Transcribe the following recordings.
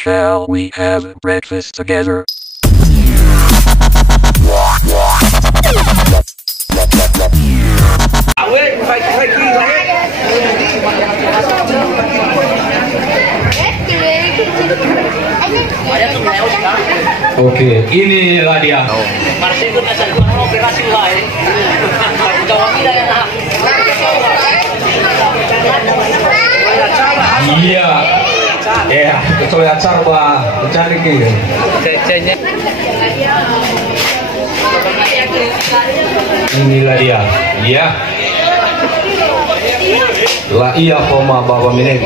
Shall we have breakfast together? Oke, inilah dia. Iya, ya, kecuali acar bah, mencari gitu. Inilah dia, iya. La iya koma bawa minim.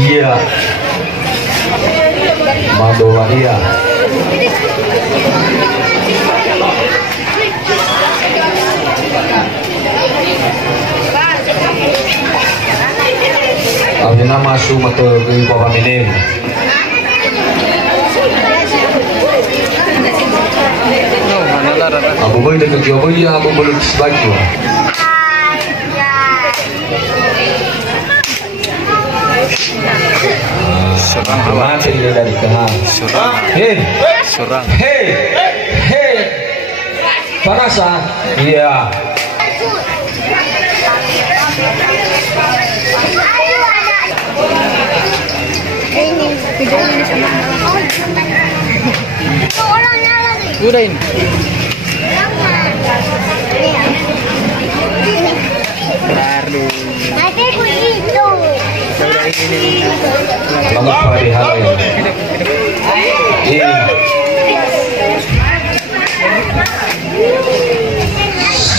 Iya, Madola iya. Alina masuk mata ke bawah minim. Abu boy dekat jauh boy ya, abu boleh sebaju. Serang apa? Dia dari tengah. Serang. Hei, serang. Hei, hei. Parasa. Iya. Udah ini. Baru. Nanti aku itu. Selamat hari hari.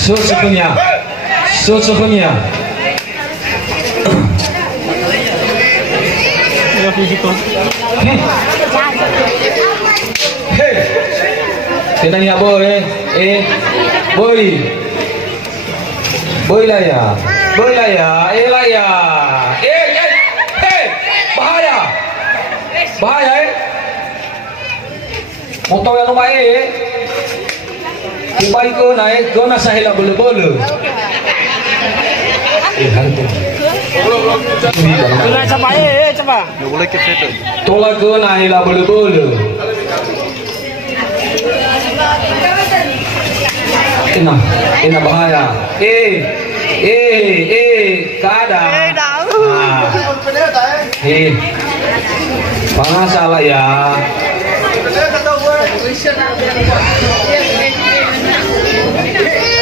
Susunya, susunya. Hei, kita ni apa boy, boy lah ya, hei, bahaya, motor yang rumah kembali ke naik, kau nak sahila boleh. Hantu. Tolak coba. Boleh ke situ. Tolak ke naik lah boleh. Ina bahaya. Kada. Panas salah ya.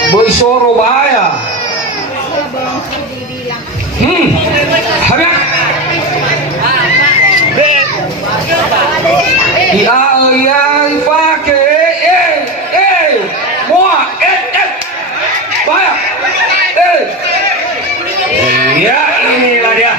Boy soro bahaya. Habis. Iya, pakai. Muah, bahaya. Ya, inilah dia.